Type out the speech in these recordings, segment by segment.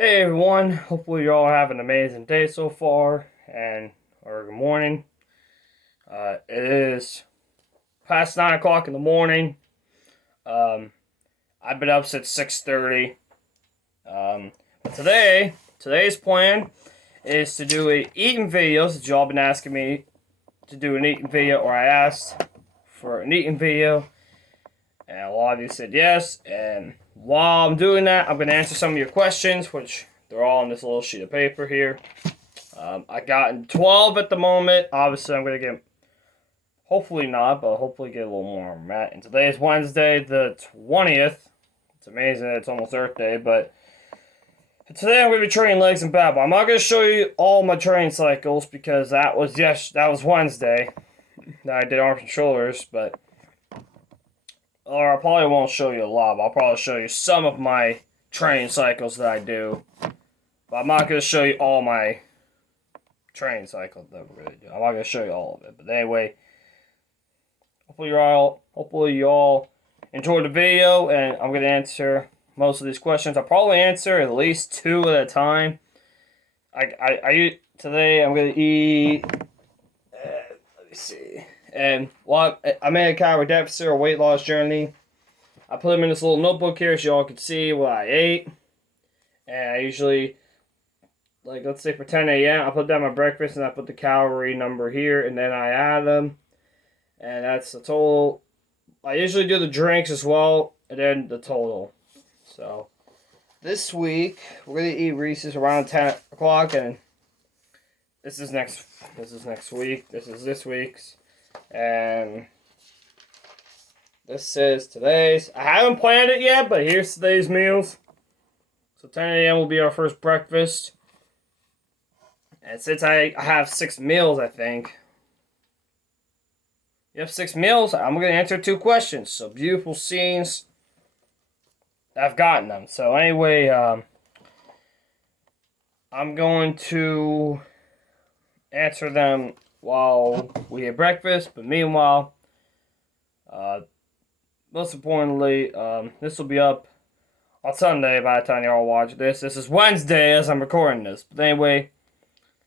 Hey everyone, hopefully you're all having an amazing day so far, or good morning. It is past 9 o'clock in the morning. Um, I've been up since 6:30. But today's plan is to do a eating video, since y'all been asking me to do an eating video, or I asked for an eating video, and a lot of you said yes. And while I'm doing that, I'm going to answer some of your questions, which they're all on this little sheet of paper here. I gotten 12 at the moment. Obviously, I'm going to get, hopefully not, but hopefully get a little more on that. And today is Wednesday, the 20th. It's amazing that it's almost Earth Day, but today I'm going to be training legs and back. But I'm not going to show you all my training cycles because that was Wednesday that I did arms and shoulders, or I probably won't show you a lot, but I'll probably show you some of my training cycles that I do. But I'm not going to show you all my training cycle that we're going to do. I'm not going to show you all of it. But anyway, hopefully you all enjoyed the video, and I'm going to answer most of these questions. I'll probably answer at least 2 at a time. Today I'm going to eat, let me see. And I made a calorie deficit or weight loss journey. I put them in this little notebook here so y'all can see what I ate. And I usually, let's say for 10 a.m., I put down my breakfast and I put the calorie number here, and then I add them. And that's the total. I usually do the drinks as well, and then the total. So, this week, we're going to eat Reese's around 10 o'clock, and this is next week. This is this week's. And this is today's. I haven't planned it yet, but here's today's meals. So 10 a.m. will be our first breakfast. And since I have 6 meals, I think. You have 6 meals, I'm going to answer 2 questions. So beautiful scenes. I've gotten them. So anyway, I'm going to answer them while we have breakfast. But meanwhile, most importantly, this will be up on Sunday by the time y'all watch this. This is Wednesday as I'm recording this. But anyway,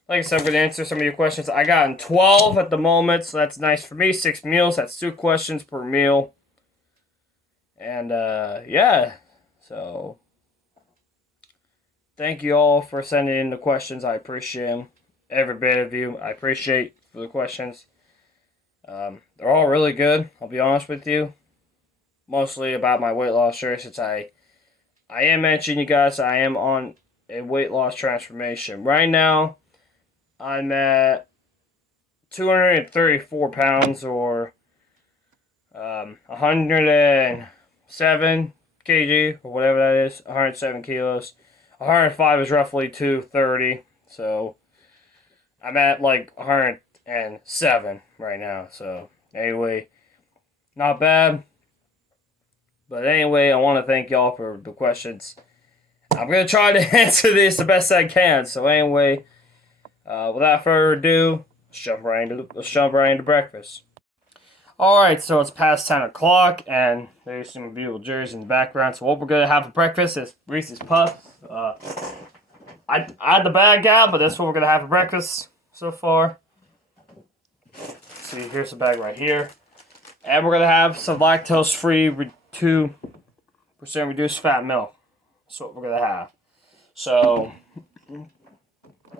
like I said, I'm going to answer some of your questions. I got 12 at the moment, so that's nice for me. 6 meals, that's 2 questions per meal. And, yeah. So, thank you all for sending in the questions. I appreciate them. Every bit of you. I appreciate for the questions. They're all really good, I'll be honest with you. Mostly about my weight loss journey, since I am mentioning you guys, I am on a weight loss transformation. Right now, I'm at 234 pounds, or 107 kg, or whatever that is, 107 kilos. 105 is roughly 230, so I'm at 107 right now. So anyway, not bad. But anyway, I want to thank y'all for the questions. I'm going to try to answer this the best I can. So anyway, without further ado, let's jump right into breakfast. Alright, so it's past 10 o'clock, and there's some beautiful jerseys in the background. So what we're going to have for breakfast is Reese's Puffs. I had the bag out, but that's what we're going to have for breakfast so far. See, here's the bag right here. And we're going to have some lactose-free 2% reduced fat milk. That's what we're going to have. So,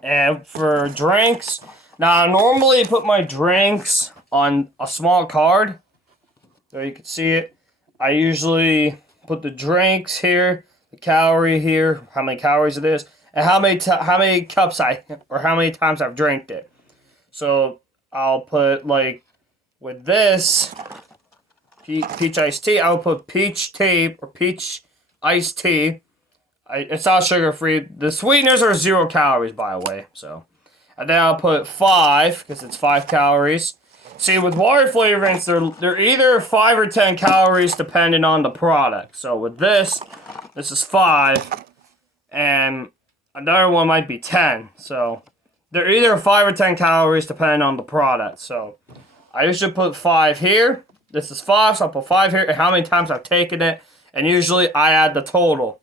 and for drinks, now I normally put my drinks on a small card. There you can see it. I usually put the drinks here, the calorie here, how many calories it is, and how many cups or how many times I've drank it. So I'll put, with this peach iced tea, I'll put peach tea or peach iced tea. It's all sugar free. The sweeteners are 0 calories, by the way. So, and then I'll put 5 because it's 5 calories. See, with water flavorings, they're either 5 or 10 calories depending on the product. So with this is 5, and another one might be 10. So they're either 5 or 10 calories depending on the product. So I usually put 5 here. This is 5, so I'll put 5 here, and how many times I've taken it. And usually I add the total.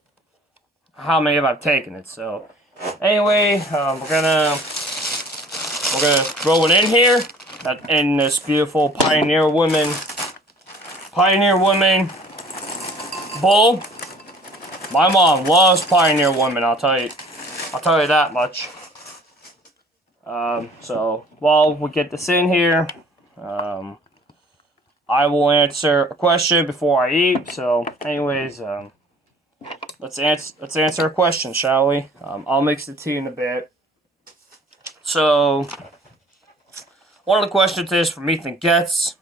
how many I've taken it. So anyway, we're gonna throw it in here, in this beautiful Pioneer Woman bowl. My mom loves Pioneer Woman. I'll tell you that much. So while we get this in here, I will answer a question before I eat. So, anyways, let's answer a question, shall we? I'll mix the tea in a bit. So, one of the questions is from Ethan Getz,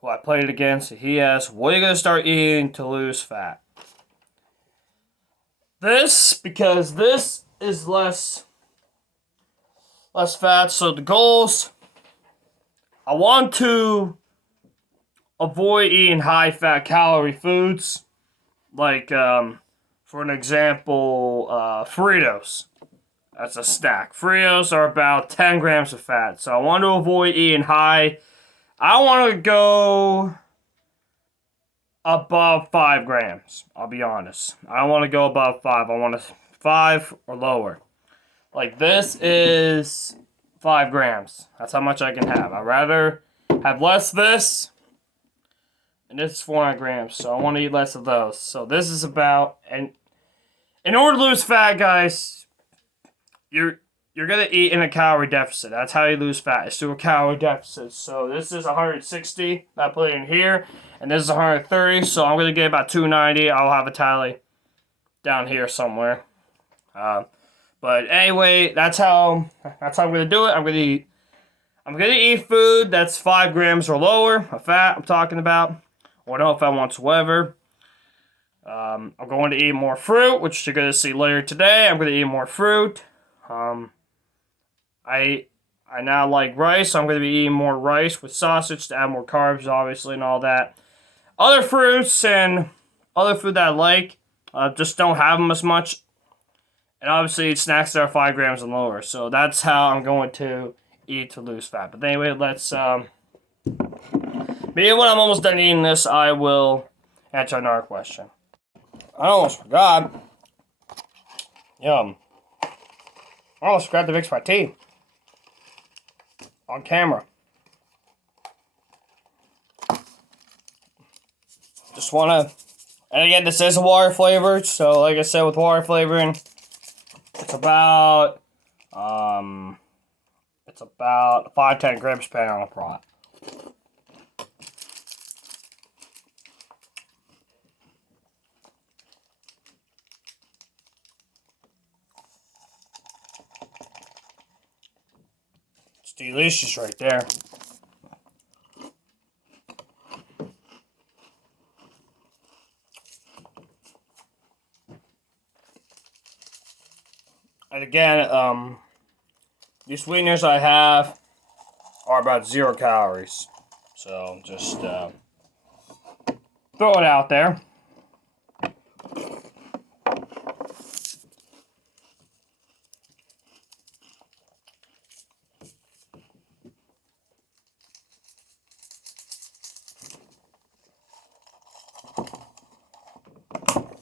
who I played against. He asked, "What are you gonna start eating to lose fat?" Because this is less fat. So the goals, I want to avoid eating high fat calorie foods, like for an example, Fritos. That's a snack. Fritos are about 10 grams of fat, so I want to avoid eating high. I want to go above 5 grams. I'll be honest. I don't want to go above 5. I want to 5 or lower. Like, this is 5 grams. That's how much I can have. I'd rather have less of this. And this is 400 grams, so I want to eat less of those. So this is about, and in order to lose fat, guys, you're gonna eat in a calorie deficit. That's how you lose fat. It's through a calorie deficit. So this is 160. I put it in here, and this is 130. So I'm gonna get about 290. I'll have a tally down here somewhere. But anyway, that's how I'm gonna do it. I'm gonna eat food that's 5 grams or lower of fat. I'm talking about. Or no fat whatsoever. I'm going to eat more fruit, which you're going to see later today. I'm going to eat more fruit. I now like rice, so I'm going to be eating more rice with sausage to add more carbs, obviously, and all that. Other fruits and other food that I like, just don't have them as much. And obviously, snacks that are 5 grams and lower. So that's how I'm going to eat to lose fat. But anyway, let's... Maybe when I'm almost done eating this, I will answer another question. I almost forgot. Yum. I almost forgot to mix my tea. On camera. Just wanna... And again, this is a water flavored, so like I said, with water flavoring, it's about 5-10 grams depending on the product. It's delicious right there. And again, these sweeteners I have are about 0 calories. So just throw it out there.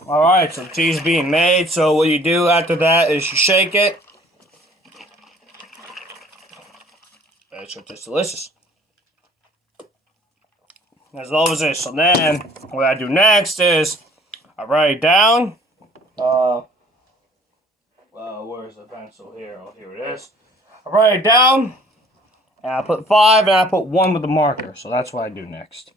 Alright, so the tea is being made. So what you do after that is you shake it. It's just delicious. As low as this. So then, what I do next is I write it down. Where's the pencil here? Oh, here it is. I write it down. And I put 5 and I put 1 with the marker. So that's what I do next.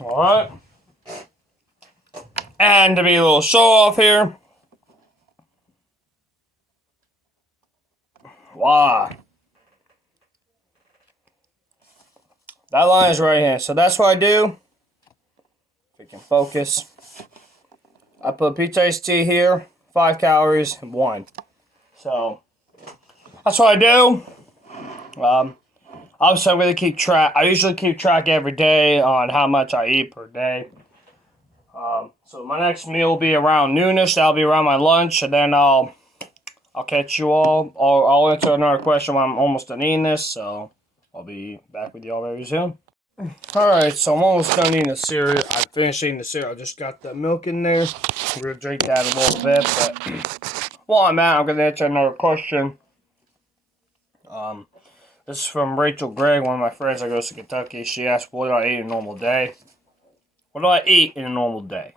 Alright. And to be a little show off here. Wow. That line is right here. So that's what I do. If we can focus. I put peach iced tea here. 5 calories and 1. So that's what I do. Obviously, I'm going to keep track. I usually keep track every day on how much I eat per day. So my next meal will be around noonish. That'll be around my lunch. And then I'll I'll catch you all. I'll answer another question when I'm almost done eating this, so I'll be back with you all very soon. Alright, so I'm almost done eating the cereal. I finished eating the cereal. I just got the milk in there. We're going to drink that in a little bit, but while I'm at, I'm going to answer another question. This is from Rachel Gregg, one of my friends that goes to Kentucky. She asked, what do I eat in a normal day? What do I eat in a normal day?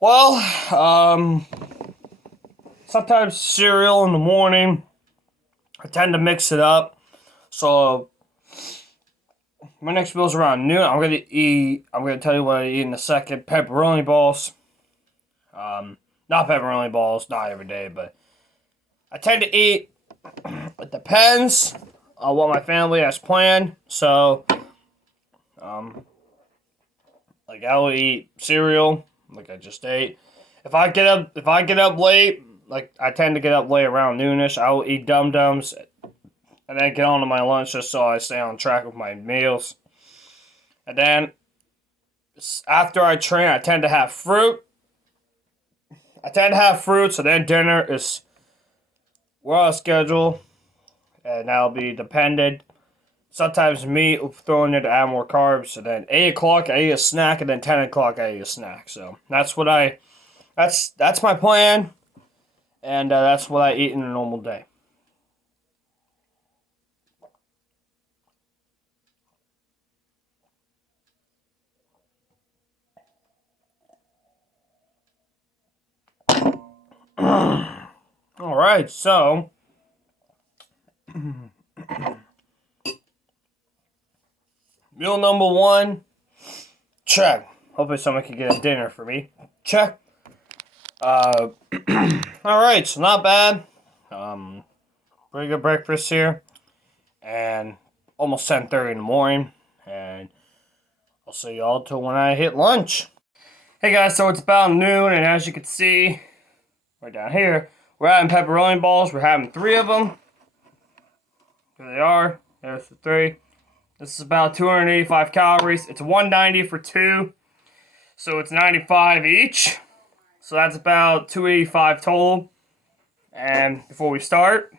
Well, sometimes cereal in the morning. I tend to mix it up. So, my next meal's around noon. I'm going to tell you what I eat in a second. Pepperoni balls. Not pepperoni balls, not every day, but I tend to eat. It depends on what my family has planned. So, like I will eat cereal, like I just ate. If I get up late, like I tend to get up late around noonish, I will eat Dum Dums, and then get on to my lunch just so I stay on track with my meals. And then after I train, I tend to have fruit. So then dinner is well scheduled, and that'll be dependent. Sometimes meat thrown in to add more carbs. So then 8 o'clock I eat a snack, and then 10 o'clock I eat a snack. So that's my plan, and that's what I eat in a normal day. All right, so meal number one, check. Hopefully someone can get a dinner for me. Check. All right, so not bad. Pretty good breakfast here, and almost 10:30 in the morning, and I'll see y'all till when I hit lunch. Hey guys, so it's about noon, and as you can see, right down here, we're having pepperoni balls. We're having 3 of them. There they are. There's the 3. This is about 285 calories. It's 190 for 2, so it's 95 each. So that's about 285 total. And before we start,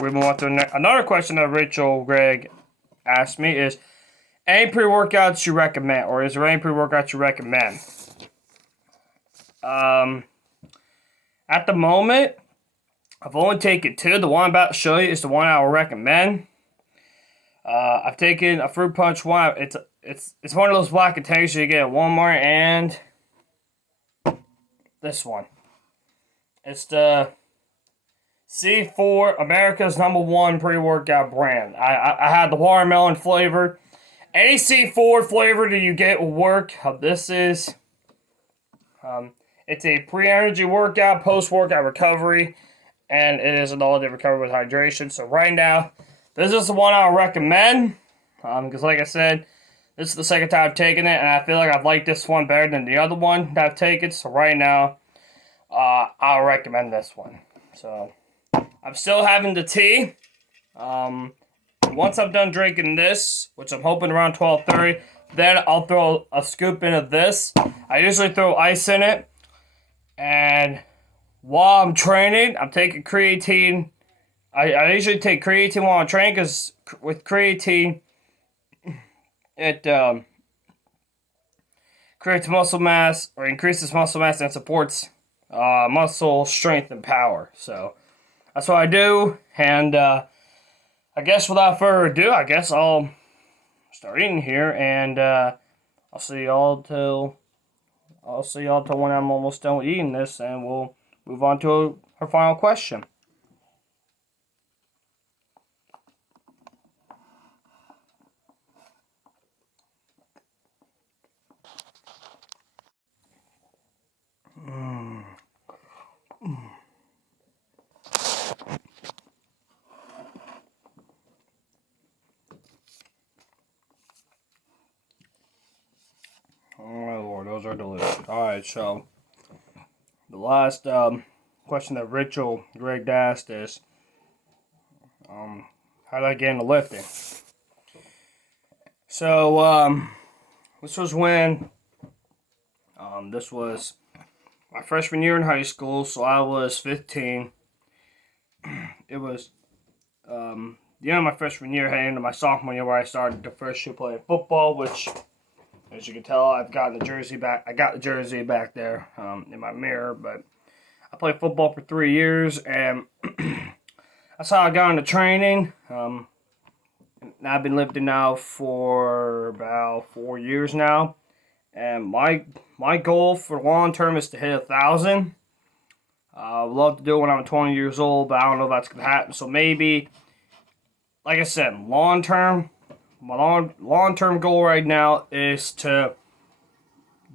we move on to another question that Rachel Gregg asked me is, any pre-workouts you recommend, or is there any pre-workouts you recommend? At the moment, I've only taken 2. The one I'm about to show you is the one I will recommend. I've taken a fruit punch one. It's one of those black containers you get at Walmart, and this one. It's the C4, America's #1 pre-workout brand. I had the watermelon flavor. Any C4 flavor that you get will work. This is, it's a pre-energy workout, post-workout recovery, and it is an all-day recovery with hydration. So right now, this is the one I'll recommend, because like I said, this is the second time I've taken it, and I feel like I've liked this one better than the other one that I've taken. So right now, I'll recommend this one. So I'm still having the tea. Once I'm done drinking this, which I'm hoping around 12:30, then I'll throw a scoop in of this. I usually throw ice in it, and while I'm training, I'm taking creatine. I usually take creatine while I'm training, because with creatine, it creates muscle mass, or increases muscle mass, and supports muscle strength and power. So that's what I do, and I guess without further ado, I guess I'll start eating here, and I'll see y'all till when I'm almost done with eating this, and we'll move on to her final question. Oh my lord, those are delicious. Alright, so the last question that Rachel Gregg asked is, how did I get into lifting? So, this was when my freshman year in high school, so I was 15. It was the end of my freshman year, heading into my sophomore year, where I started the first year playing football, which, as you can tell, I've gotten the jersey back. I got the jersey back there in my mirror, but I played football for 3 years, and that's how I got into training. I've been lifting now for about 4 years now, and my goal for long term is to hit 1,000. I'd love to do it when I'm 20 years old, but I don't know if that's gonna happen. So maybe, like I said, long term, my long term goal right now is to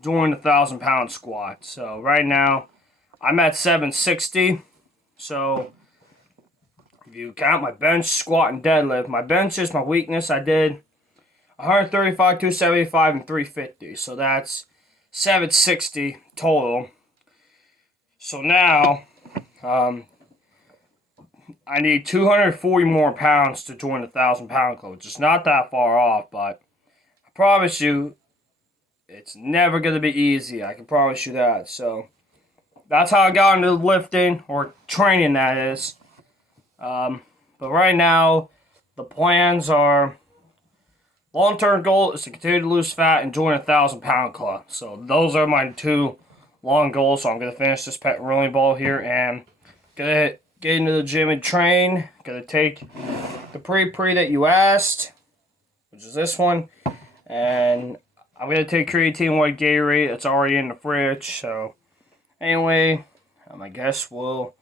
doing the 1,000-pound squat. So right now, I'm at 760. So if you count my bench, squat, and deadlift, my bench is my weakness. I did 135, 275, and 350. So that's 760 total. So now, I need 240 more pounds to join the 1,000-pound club. It's just not that far off, but I promise you, it's never going to be easy. I can promise you that. So that's how I got into lifting, or training, that is. But right now, the plans are, long-term goal is to continue to lose fat and join a 1,000-pound club. So those are my two long goals. So I'm going to finish this pet rolling ball here and gonna get into the gym and train. Gonna take the pre that you asked, which is this one, and I'm gonna take creatine white Gatorade. It's already in the fridge. So anyway, I guess I'll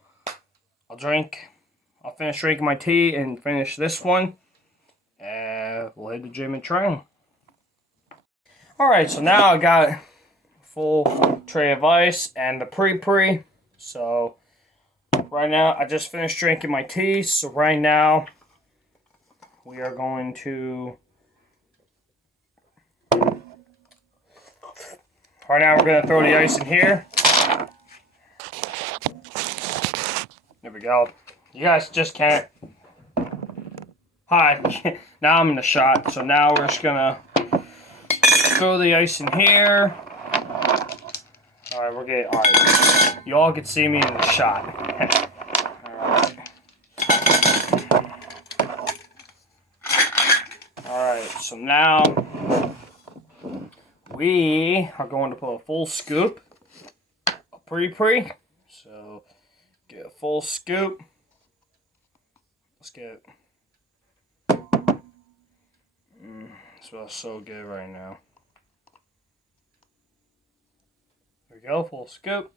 finish drinking my tea and finish this one, and we'll hit the gym and train. Alright, so now I got a full tray of ice and the pre. So right now, I just finished drinking my tea. So right now, we are going to... Right now, we're going to throw the ice in here. There we go. You guys just can't... Hi. Now I'm in the shot. So now we're just going to throw the ice in here. Alright, we're getting... Alright. You all can see me in the shot. Alright, so now we are going to put a full scoop of pre. So get a full scoop. Let's get it. It smells so good right now. There we go, full scoop.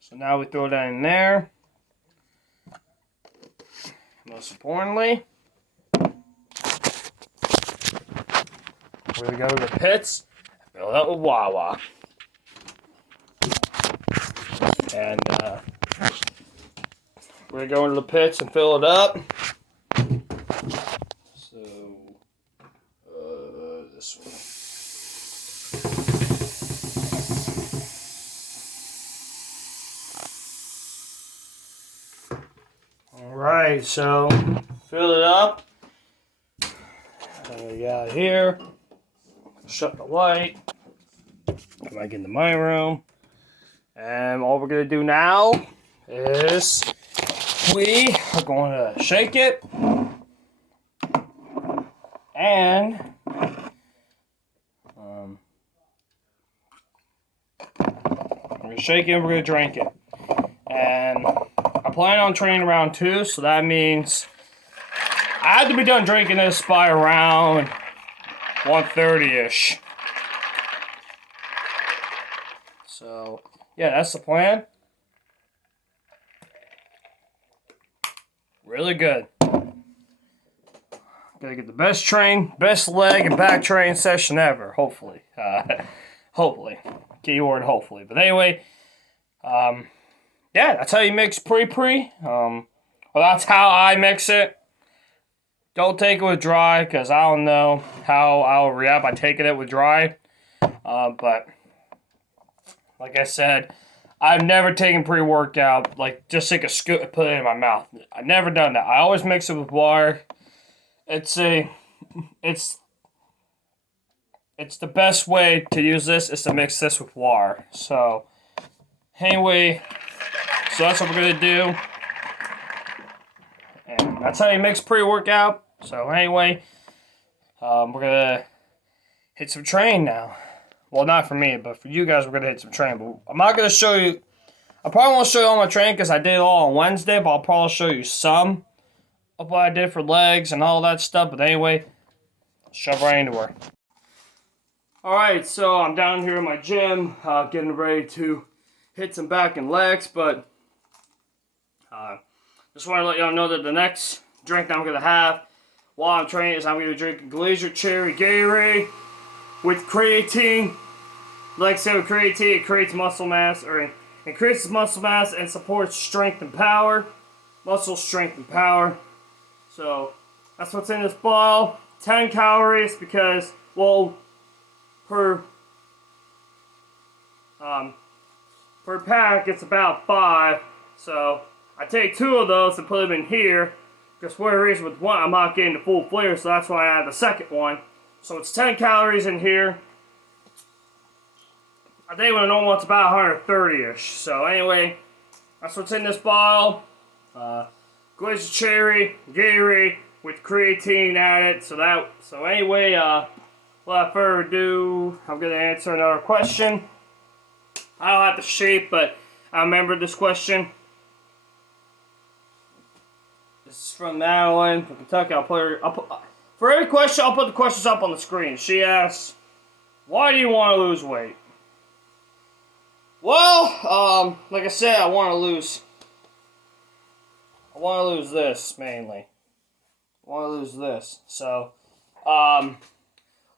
So now we throw that in there. Most importantly, we're gonna go to the pits, fill it up with Wawa. And we're gonna go into the pits and fill it up. So, this one. Alright, so fill it up. And we got here. Shut the light. Come back into my room. And all we're gonna do now is we are going to shake it. And we're gonna shake it and we're gonna drink it. And I plan on training around 2, so that means I have to be done drinking this by around 1:30-ish. So, yeah, that's the plan. Really good. Gonna get the best leg and back train session ever, hopefully. Hopefully. Keyword hopefully. But anyway, yeah, that's how you mix pre. Well, that's how I mix it. Don't take it with dry, because I don't know how I'll react by taking it with dry. But, like I said, I've never taken pre-workout, like, just take a scoop and put it in my mouth. I've never done that. I always mix it with water. It's it's the best way to use this is to mix this with water. So anyway, so that's what we're gonna do. And that's how you mix pre-workout. So anyway, we're gonna hit some train now. Well, not for me, but for you guys, we're gonna hit some train. But I'm not gonna show you. I probably won't show you all my training because I did it all on Wednesday. But I'll probably show you some of what I did for legs and all that stuff. But anyway, shove right into her. Alright, so I'm down here in my gym, getting ready to hit some back and legs, but just want to let y'all know that the next drink that I'm going to have while I'm training is I'm going to drink Glacier Cherry Gatorade with creatine. Like I said, with creatine, it creates muscle mass, or increases muscle mass and supports strength and power. Muscle strength and power. So, that's what's in this bottle. 10 calories because, well, per pack it's about 5, so I take 2 of those and put them in here because for a reason with one I'm not getting the full flavor, so that's why I add the second one. So it's 10 calories in here. I think when a normal it's about 130-ish. So anyway, that's what's in this bottle. Glacier Cherry Gatorade with creatine added. So anyway, without further ado, I'm going to answer another question. I don't have the shape, but I remember this question. This is from Madeline from Kentucky. For every question, I'll put the questions up on the screen. She asks, why do you want to lose weight? Well, like I said, I want to lose this, mainly. I want to lose this. So,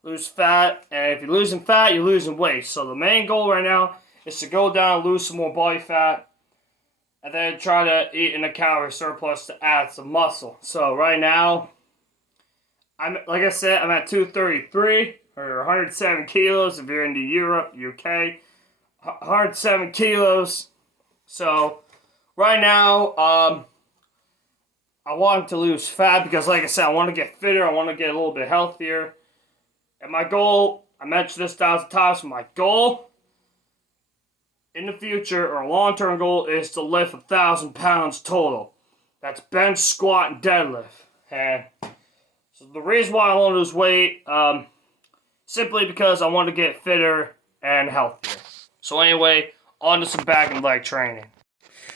lose fat, and if you're losing fat, you're losing weight. So the main goal right now is to go down, lose some more body fat, and then try to eat in a calorie surplus to add some muscle. So right now, like I said, I'm at 233, or 107 kilos if you're in the Europe, UK. 107 kilos. So right now, I want to lose fat because, like I said, I want to get fitter. I want to get a little bit healthier. And my goal, I mentioned this 1,000 times, my goal in the future, or long-term goal, is to lift 1,000 pounds total. That's bench, squat, and deadlift. And so the reason why I want to lose weight, simply because I want to get fitter and healthier. So anyway, on to some back and leg training.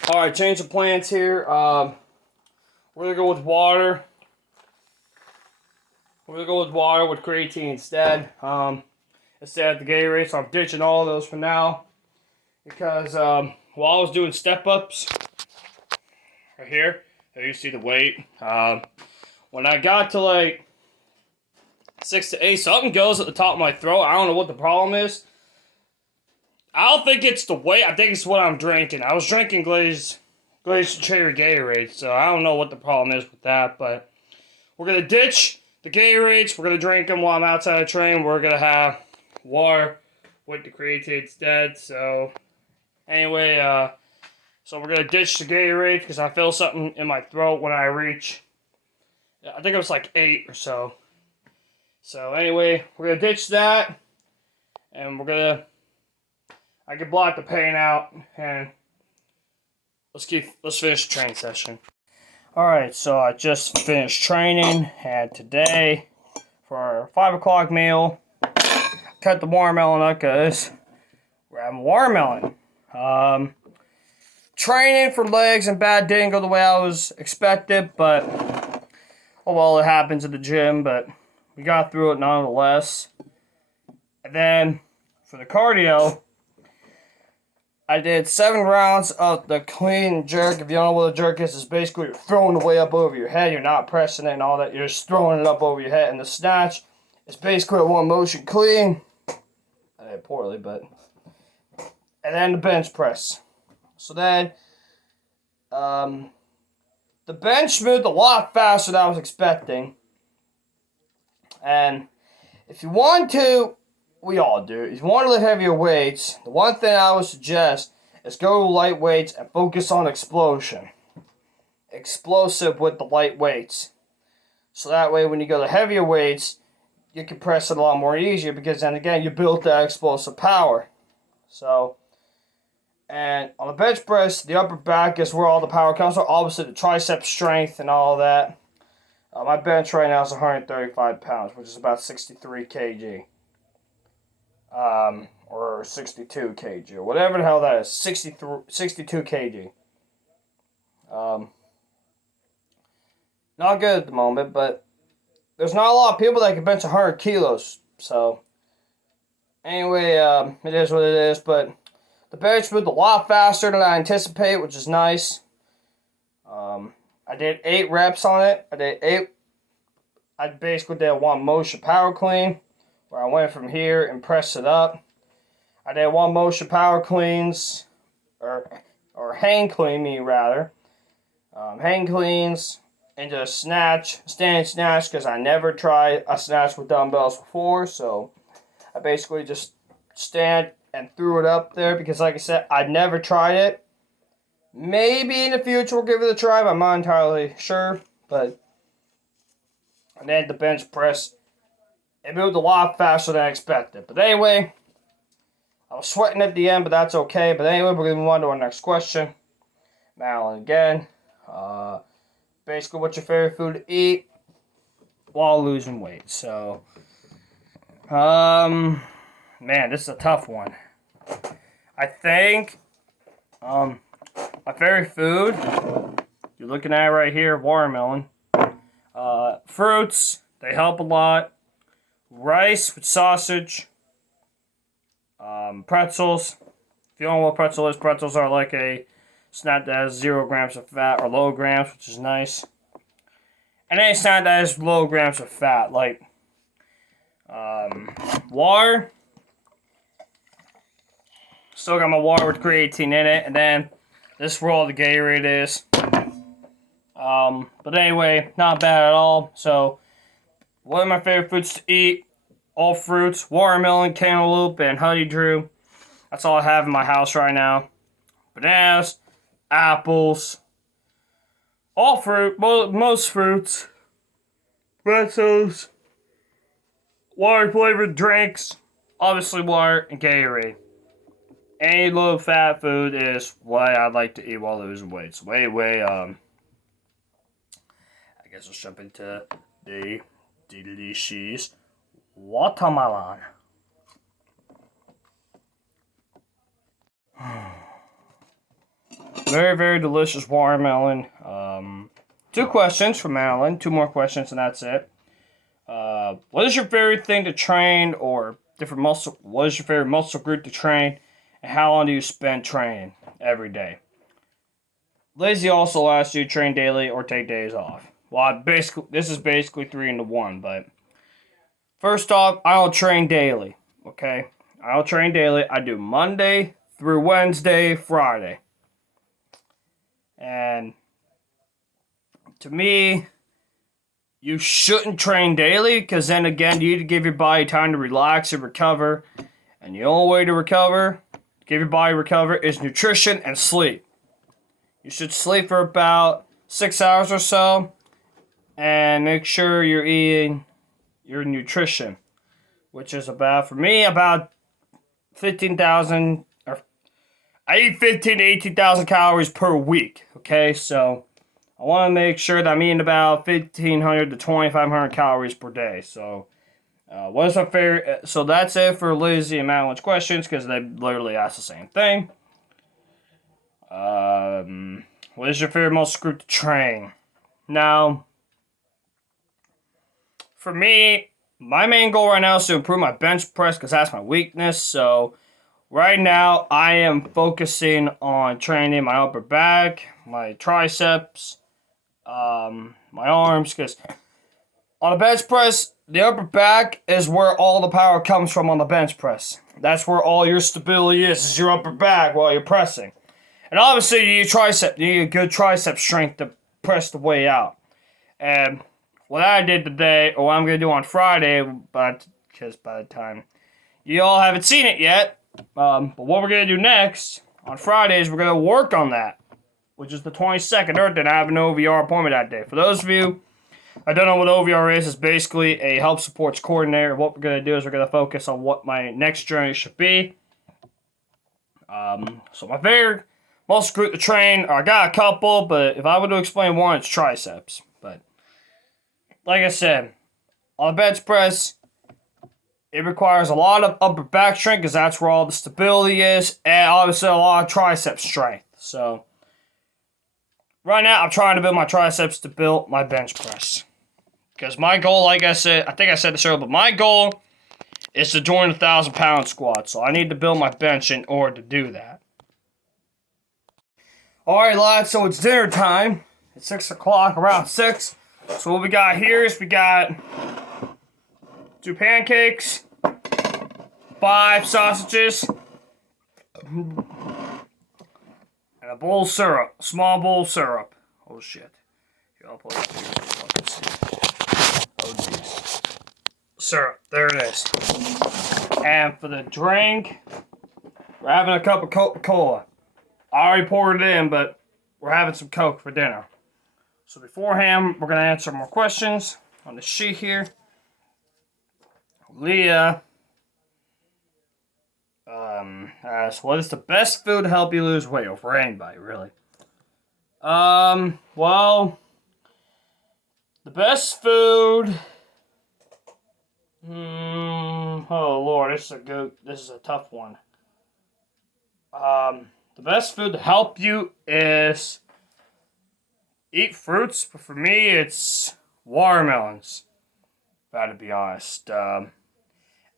Alright, change of plans here. We're going to go with water. We're going to go with water with creatine instead. Instead of the Gatorade, so I'm ditching all of those for now. Because while I was doing step-ups, right here, you see the weight. When I got to like 6 to 8, something goes at the top of my throat. I don't know what the problem is. I don't think it's the weight. I think it's what I'm drinking. I was drinking Glacier Cherry Gatorade, so I don't know what the problem is with that. But we're going to ditch the Gatorades. We're going to drink them while I'm outside the train. We're going to have water with the creatine instead. So anyway, so we're going to ditch the Gatorade because I feel something in my throat when I reach, I think it was like 8 or so. So anyway, we're going to ditch that. And we're going to, I can block the pain out, and let's finish the training session. Alright, so I just finished training, and today, for our 5 o'clock meal, cut the watermelon up because we're having watermelon. Training for legs and back didn't go the way I was expected, but, oh well, it happens at the gym, but we got through it nonetheless. And then, for the cardio, I did 7 rounds of the clean jerk. If you don't know what a jerk is, it's basically you're throwing the weight up over your head. You're not pressing it and all that. You're just throwing it up over your head. And the snatch is basically a one motion clean. I did it poorly, but. And then the bench press. So then, the bench moved a lot faster than I was expecting. And if you want to, we all do. If you want to lift heavier weights, the one thing I would suggest is go to light weights and focus on explosion. Explosive with the light weights. So that way when you go to heavier weights, you can press it a lot more easier because then again, you built that explosive power. So, and on the bench press, the upper back is where all the power comes from. Obviously, the tricep strength and all that. My bench right now is 135 pounds, which is about 63 kg. Or 62 kg, or whatever the hell that is. 62 kg. Not good at the moment, but there's not a lot of people that can bench 100 kilos. So, anyway, it is what it is. But the bench moved a lot faster than I anticipated, which is nice. I did 8 reps on it. I basically did one motion power clean, where I went from here and pressed it up. I did one motion power cleans, or hang clean me rather. Hang cleans and just stand snatch, because I never tried a snatch with dumbbells before, so I basically just stand and threw it up there, because like I said, I'd never tried it. Maybe in the future we'll give it a try, but I'm not entirely sure. But and then the bench press, it moved a lot faster than I expected. But anyway, I was sweating at the end, but that's okay. But anyway, we're going to move on to our next question. Madeline again. Basically, what's your favorite food to eat while losing weight? So, man, this is a tough one. I think, my favorite food, you're looking at it right here, watermelon. Fruits, they help a lot. Rice with sausage. Pretzels. If you don't know what pretzel is, pretzels are like a snack that has 0 grams of fat, or low grams, which is nice. And any snack that has low grams of fat, like water. Still got my water with creatine in it, and then this is where all the Gatorade is. But anyway, not bad at all. So, one of my favorite foods to eat, all fruits, watermelon, cantaloupe, and honeydew. That's all I have in my house right now. Bananas, apples, all fruit, most fruits, pretzels, water-flavored drinks, obviously water, and Gatorade. Any low-fat food is what I'd like to eat while losing weight. So anyway, I guess let's jump into the delicious watermelon. Very, very delicious watermelon. 2 questions from Madeline. 2 more questions, and that's it. What is your favorite thing to train, or different muscle? What is your favorite muscle group to train, and how long do you spend training every day? Lizzie also asked you to train daily or take days off. Well, this is basically 3 into 1. But first off, I'll train daily. Okay, I'll train daily. I do Monday through Wednesday, Friday. And to me, you shouldn't train daily, because then again, you need to give your body time to relax and recover. And the only way to give your body recover, is nutrition and sleep. You should sleep for about 6 hours or so, and make sure you're eating your nutrition, which is about 15,000, or I eat 15 to 18,000 calories per week. Okay, so I want to make sure that I'm eating about 1,500 to 2,500 calories per day. So, what is my favorite? So that's it for Lizzie and Madeline's questions, because they literally asked the same thing. What is your favorite muscle group to train? Now, for me, my main goal right now is to improve my bench press, because that's my weakness. So right now, I am focusing on training my upper back, my triceps, my arms, because on the bench press, the upper back is where all the power comes from on the bench press. That's where all your stability is your upper back while you're pressing. And obviously, you need a good tricep strength to press the weight out. And what I did today, or what I'm going to do on Friday, because by the time you all haven't seen it yet, but what we're going to do next on Friday is we're going to work on that, which is the 22nd Earth, and I have an OVR appointment that day. For those of you I don't know what OVR is. It's basically a help supports coordinator. What we're going to do is we're going to focus on what my next journey should be. So my very most group to train, I got a couple, but if I were to explain one, it's triceps. But like I said, on the bench press, it requires a lot of upper back strength because that's where all the stability is, and obviously a lot of tricep strength. So right now, I'm trying to build my triceps to build my bench press. Because my goal, like I said, I think I said this earlier, but my goal is to join the 1,000-pound squad. So I need to build my bench in order to do that. Alright, lads, so it's dinner time. It's 6 o'clock, around 6. So what we got here is we got 2 pancakes, 5 sausages, and a bowl of syrup. Small bowl of syrup. Oh, shit. Here, I'll pull it up here so you can see. Oh, jeez. Syrup. There it is. And for the drink, we're having a cup of Coca-Cola. I already poured it in, but we're having some Coke for dinner. So beforehand, we're going to answer more questions on the sheet here. Leah asks, what is the best food to help you lose weight? Or for anybody, really. Well, the best food. Oh Lord, this is a tough one. The best food to help you is eat fruits, but for me, it's watermelons. Gotta be honest.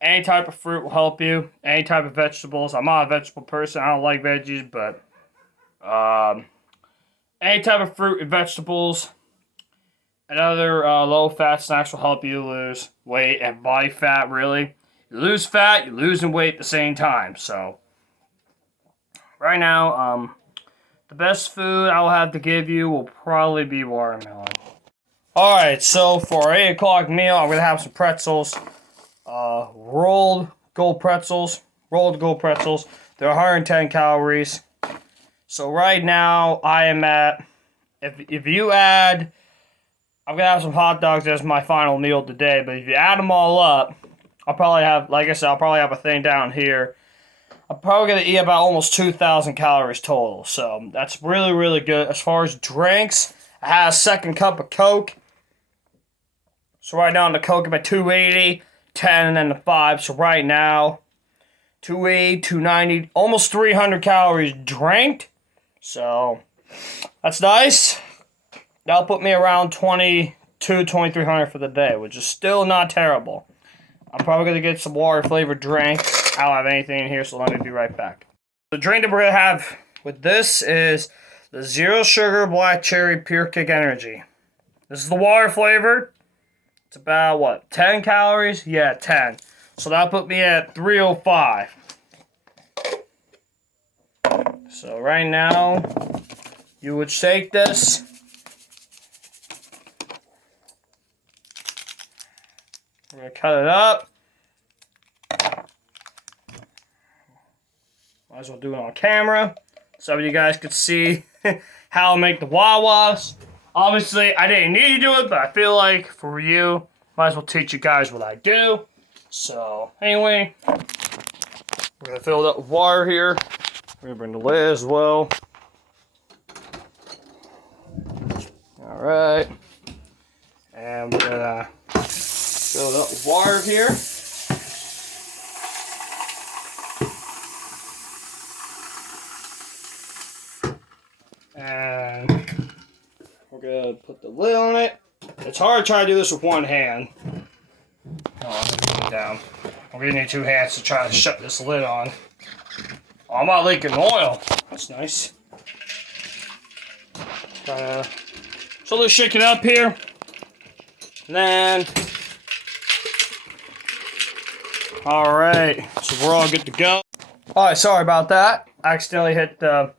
Any type of fruit will help you. Any type of vegetables. I'm not a vegetable person. I don't like veggies, but any type of fruit and vegetables and other low-fat snacks will help you lose weight and body fat, really. You lose fat, you're losing weight at the same time. So, right now, the best food I will have to give you will probably be watermelon. Alright, so for our 8 o'clock meal, I'm going to have some pretzels. Rolled gold pretzels. They're 110 calories. So right now, I am at, if you add, I'm going to have some hot dogs as my final meal today, but if you add them all up, I'll probably have, like I said, I'll probably have a thing down here. I'm probably going to eat about almost 2,000 calories total. So that's really, really good. As far as drinks, I had a second cup of Coke. So right now on the Coke, I'm at 280, 10, and then the 5. So right now, 280, 290, almost 300 calories drank. So that's nice. That'll put me around 2,300 for the day, which is still not terrible. I'm probably going to get some water-flavored drink. I don't have anything in here, so let me be right back. The drink that we're going to have with this is the Zero Sugar Black Cherry Pure Kick Energy. This is the water-flavored. It's about, what, 10 calories? Yeah, 10. So that'll put me at 305. So right now, you would shake this. We're going to cut it up. Might as well do it on camera. So you guys could see how I make the Wawas. Obviously, I didn't need to do it, but I feel like for you, might as well teach you guys what I do. So, anyway, we're going to fill it up with water here. We're going to bring the lid as well. Alright. And we're going to fill it up with water here. And we're going to put the lid on it. It's hard to try to do this with one hand. Oh, I'll put it down. I'm going to need 2 hands to try to shut this lid on. Oh, I'm not leaking oil. That's nice. So let's shake it up here. And then, alright, so we're all good to go. Alright, sorry about that. I accidentally hit the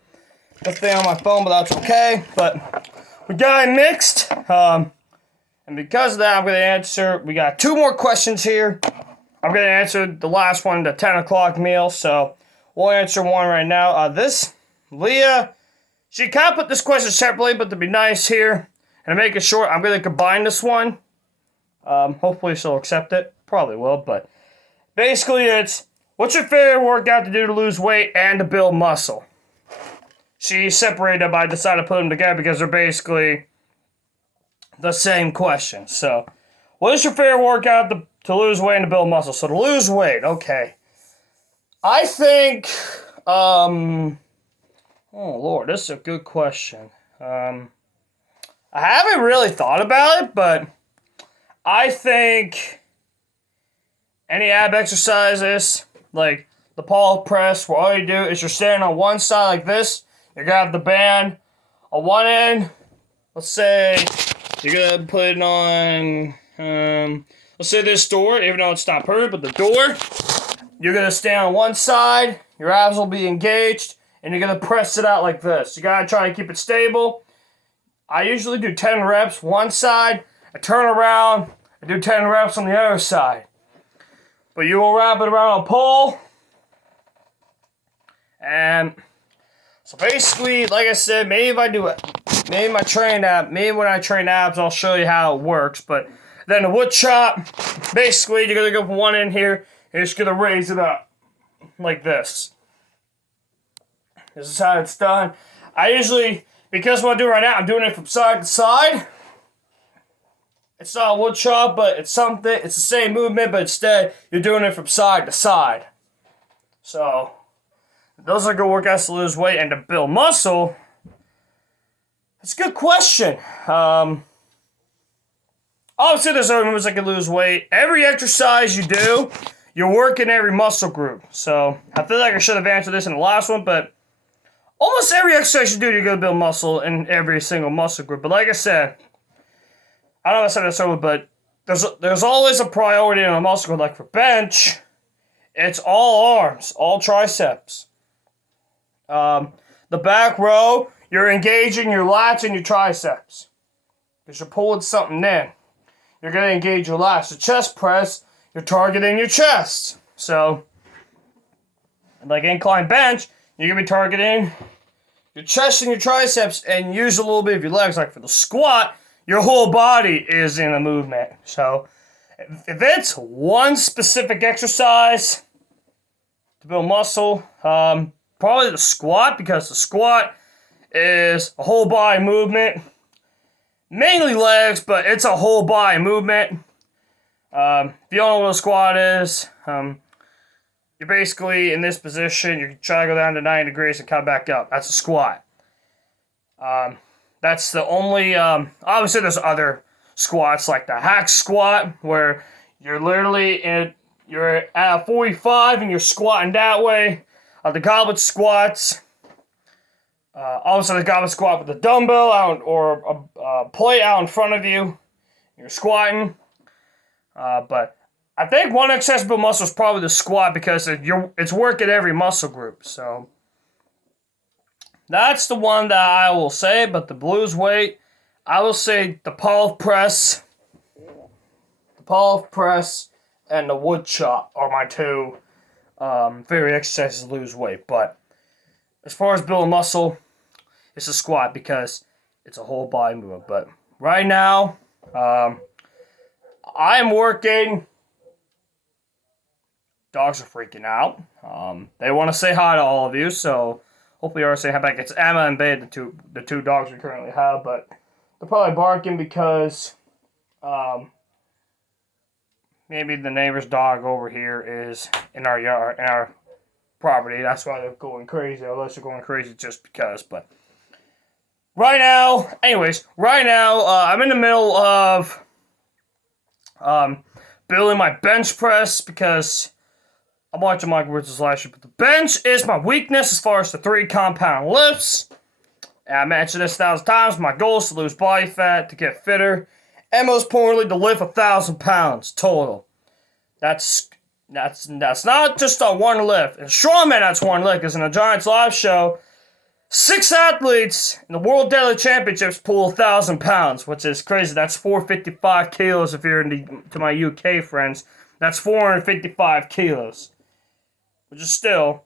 thing on my phone, but that's okay. But we got it mixed. And because of that, I'm going to answer, we got 2 more questions here. I'm going to answer the last one, the 10 o'clock meal. So we'll answer one right now. Leah, she kind of put this question separately, but to be nice here, And to make it short, I'm going to combine this one. Hopefully she'll accept it. Probably will, but basically it's, what's your favorite workout to do to lose weight and to build muscle? She separated them, but I decided to put them together because they're basically the same question. So, what is your favorite workout to lose weight and to build muscle? So to lose weight, okay. I think, oh Lord, this is a good question. I haven't really thought about it, but I think any ab exercises, like the pull press, where all you do is you're standing on one side like this, you're gonna have the band on one end, let's say you're gonna put it on, let's say this door, even though it's not perfect, but the door, you're gonna stand on one side, your abs will be engaged, and you're gonna press it out like this. You gotta try to keep it stable. I usually do 10 reps one side, I turn around, I do 10 reps on the other side. But you will wrap it around a pole. And so basically, like I said, maybe if I do it, maybe when I train abs, I'll show you how it works. But then the wood chop, basically, you're going to go from one end here, and you're just going to raise it up like this. This is how it's done. I usually, because what I'm doing right now, I'm doing it from side to side. It's not a wood chop, but it's something. It's the same movement, but instead you're doing it from side to side. So those are good workouts to lose weight and to build muscle. That's a good question. Obviously, there's other movements that can lose weight. Every exercise you do, you're working every muscle group. So I feel like I should have answered this in the last one, but almost every exercise you do, you're going to build muscle in every single muscle group. But like I said, I don't know if I said this earlier, but there's always a priority in a muscle group. Like for bench, it's all arms, all triceps. The back row, you're engaging your lats and your triceps. Because you're pulling something in. You're going to engage your lats. The chest press, you're targeting your chest. So, like incline bench, you're going to be targeting your chest and your triceps and use a little bit of your legs. Like for the squat, your whole body is in a movement. So, if it's one specific exercise to build muscle, probably the squat, because the squat is a whole body movement. Mainly legs, but it's a whole body movement. If you don't know what a squat is, you're basically in this position. You try to go down to 90 degrees and come back up. That's a squat. That's the only, obviously there's other squats like the hack squat where you're literally you're at 45 and you're squatting that way. The goblet squats, obviously the goblet squat with the dumbbell out or a plate out in front of you. You're squatting. But I think one accessible muscle is probably the squat because it's working every muscle group. So that's the one that I will say, but the lose weight, I will say the pull press and the wood chop are my two favorite exercises to lose weight. But as far as building muscle, it's a squat because it's a whole body movement. But right now, I'm working. Dogs are freaking out. They want to say hi to all of you, so hopefully you are saying hi back. It's Emma and Babe, the two dogs we currently have, but they're probably barking because maybe the neighbor's dog over here is in our yard, in our property. That's why they're going crazy, unless they're going crazy just because. But right now, I'm in the middle of building my bench press because I'm watching Mike Woods' last year, but the bench is my weakness as far as the 3 compound lifts. And I mentioned this 1,000 times. My goal is to lose body fat, to get fitter, and most importantly, to lift 1,000 pounds total. That's not just on one lift. In strongman, that's one lift, because in a Giants live show, 6 athletes in the World Deadlift Championships pull 1,000 pounds, which is crazy. That's 455 kilos if you're to my UK friends. That's 455 kilos. Which is still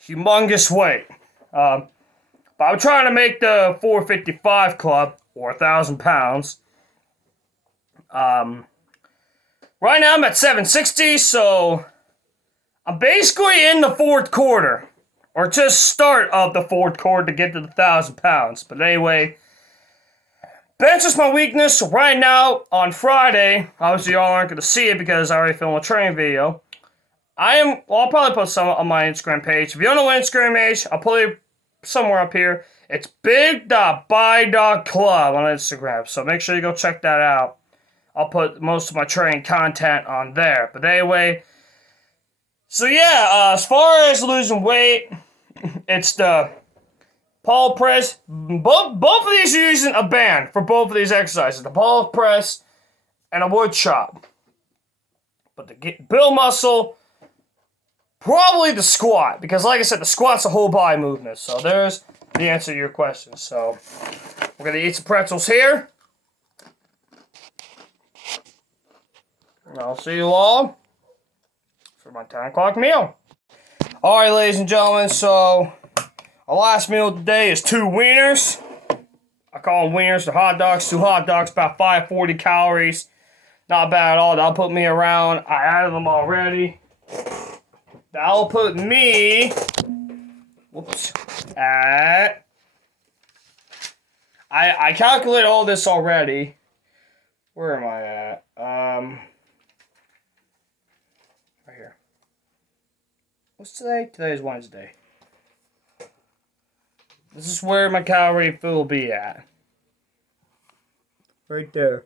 humongous weight. But I'm trying to make the 455 club. or 1,000 pounds. Right now I'm at 760, so I'm basically in the fourth quarter, or just start of the fourth quarter to get to the 1,000 pounds. But anyway, bench is my weakness. So right now on Friday, obviously y'all aren't gonna see it because I already filmed a training video. I'll probably put some on my Instagram page. If you don't know what Instagram page, I'll put it somewhere up here. It's big.by.club on Instagram. So make sure you go check that out. I'll put most of my training content on there. But anyway, so yeah, as far as losing weight, it's the Paul press. Both of these are using a band for both of these exercises. The Paul press and a wood chop. But to build muscle, probably the squat. Because like I said, the squat's a whole body movement. So there's the answer to your question. So we're going to eat some pretzels here. And I'll see you all for my 10 o'clock meal. Alright, ladies and gentlemen, so our last meal today is 2 wieners. I call them wieners, they're hot dogs. 2 hot dogs, about 540 calories. Not bad at all. That'll put me around, I added them already. That'll put me, at, I calculated all this already. Where am I at? Right here. What's today? Today's Wednesday. This is where my calorie food will be at. Right there.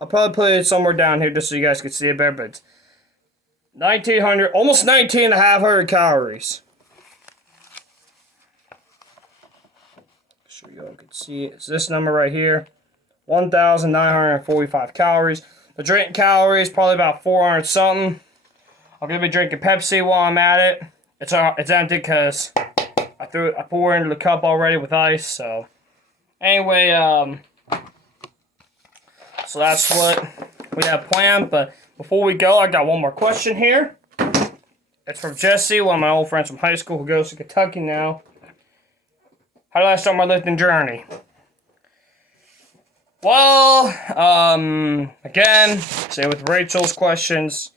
I'll probably put it somewhere down here just so you guys can see it better, but it's 1,900, almost 1,900 calories. So you all can see it. It's this number right here. 1,945 calories. The drink calories probably about 400 something. I'm gonna be drinking Pepsi while I'm at it. It's empty because I poured it into the cup already with ice. So anyway, so that's what we have planned. But before we go, I got one more question here. It's from Jesse, one of my old friends from high school who goes to Kentucky now. How did I start my lifting journey? Well, again, say with Rachel's questions,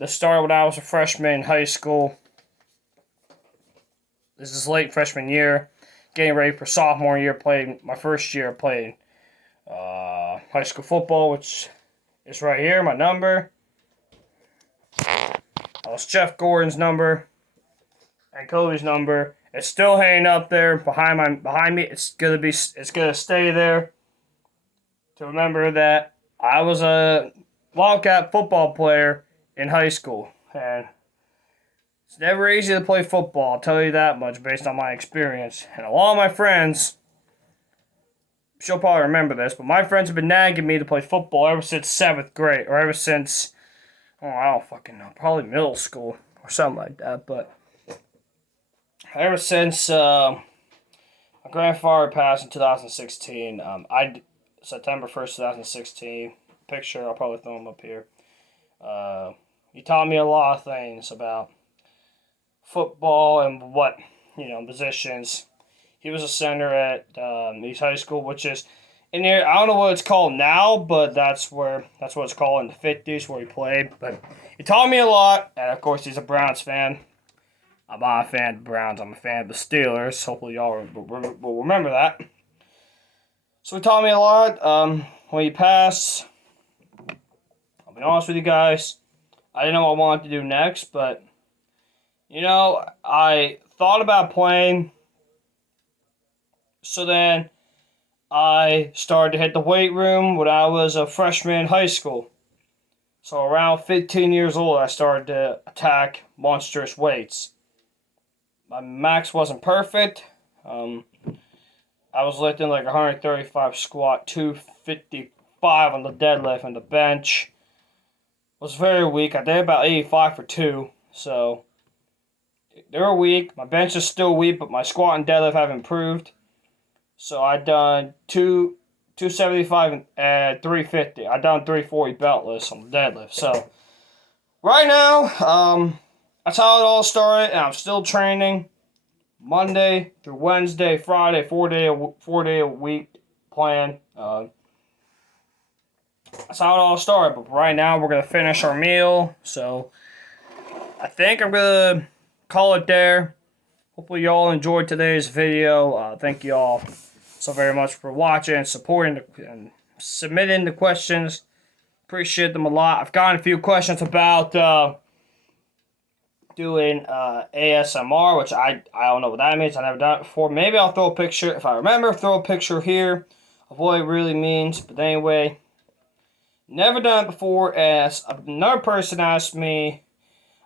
this started when I was a freshman in high school. This is late freshman year, getting ready for sophomore year, playing my first year playing high school football, which is right here, my number. That was Jeff Gordon's number and Kobe's number. It's still hanging up there behind me. It's gonna stay there. To remember that I was a Wildcat football player in high school, and it's never easy to play football, I'll tell you that much based on my experience. And a lot of my friends, she'll probably remember this, but my friends have been nagging me to play football ever since 7th grade, or ever since, I don't fucking know, probably middle school or something like that. But ever since my grandfather passed in 2016, September 1st, 2016, picture, I'll probably throw him up here. He taught me a lot of things about football and what, positions. He was a center at East High School, which is in here. I don't know what it's called now, but that's what it's called in the 50s where he played. But he taught me a lot, and of course he's a Browns fan. I'm not a fan of the Browns. I'm a fan of the Steelers. Hopefully y'all will remember that. So he taught me a lot. When he passed, I'll be honest with you guys, I didn't know what I wanted to do next, but, I thought about playing. So then I started to hit the weight room when I was a freshman in high school. So around 15 years old, I started to attack monstrous weights. My max wasn't perfect. I was lifting like 135 squat, 255 on the deadlift and the bench. Was very weak. I did about 85 for 2, so they were weak. My bench is still weak, but my squat and deadlift have improved. So I done 275 and 350. I done 340 beltless on the deadlift. So right now, that's how it all started, and I'm still training Monday through Wednesday, Friday, 4 day a week, plan. That's how it all started. But right now, we're going to finish our meal. So, I think I'm going to call it there. Hopefully, y'all enjoyed today's video. Thank you all so very much for watching, supporting, and submitting the questions. Appreciate them a lot. I've gotten a few questions about doing ASMR, which I don't know what that means. I've never done it before. Maybe I'll throw a picture, if I remember, throw a picture here of what it really means. But anyway, never done it before. As another person asked me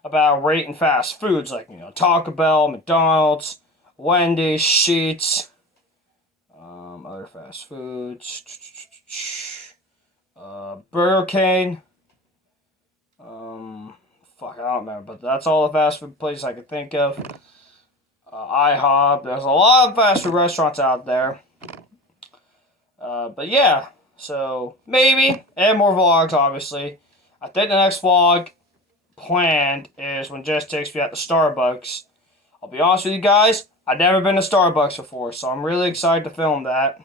about rating fast foods, like, you know, Taco Bell, McDonald's, Wendy's, Sheetz, other fast foods, Burger King, fuck, I don't remember, but that's all the fast food places I could think of. IHOP, there's a lot of fast food restaurants out there. But yeah, so maybe, and more vlogs, obviously. I think the next vlog planned is when Jess takes me out to Starbucks. I'll be honest with you guys, I've never been to Starbucks before, so I'm really excited to film that.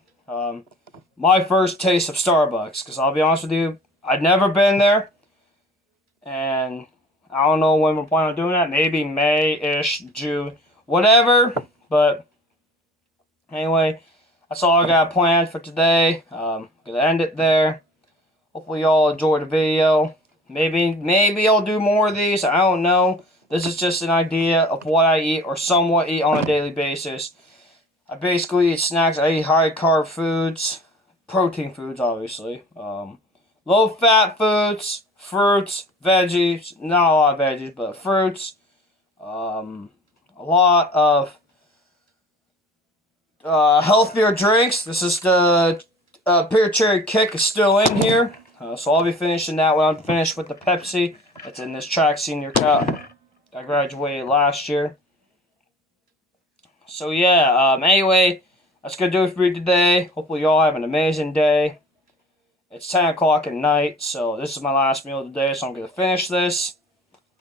My first taste of Starbucks, because I'll be honest with you, I'd never been there, and I don't know when we're planning on doing that. Maybe May-ish, June, whatever. But anyway, that's all I got planned for today. Gonna end it there. Hopefully y'all enjoyed the video. Maybe I'll do more of these. I don't know. This is just an idea of what I eat or somewhat eat on a daily basis. I basically eat snacks. I eat high-carb foods. Protein foods, obviously. Low-fat foods. Fruits, veggies, not a lot of veggies, but fruits. A lot of healthier drinks. This is the Pear Cherry Kick is still in here. So I'll be finishing that when I'm finished with the Pepsi. That's in this track senior cup. I graduated last year. So yeah, anyway, that's going to do it for me today. Hopefully y'all have an amazing day. It's 10 o'clock at night, so this is my last meal of the day, so I'm going to finish this.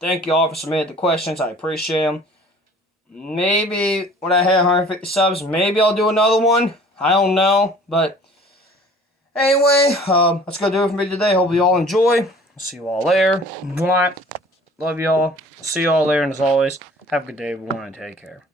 Thank you all for submitting the questions. I appreciate them. Maybe when I hit 150 subs, maybe I'll do another one. I don't know, but anyway, that's going to do it for me today. Hope you all enjoy. See you all later. Love y'all. See you all later, and as always, have a good day, everyone, and take care.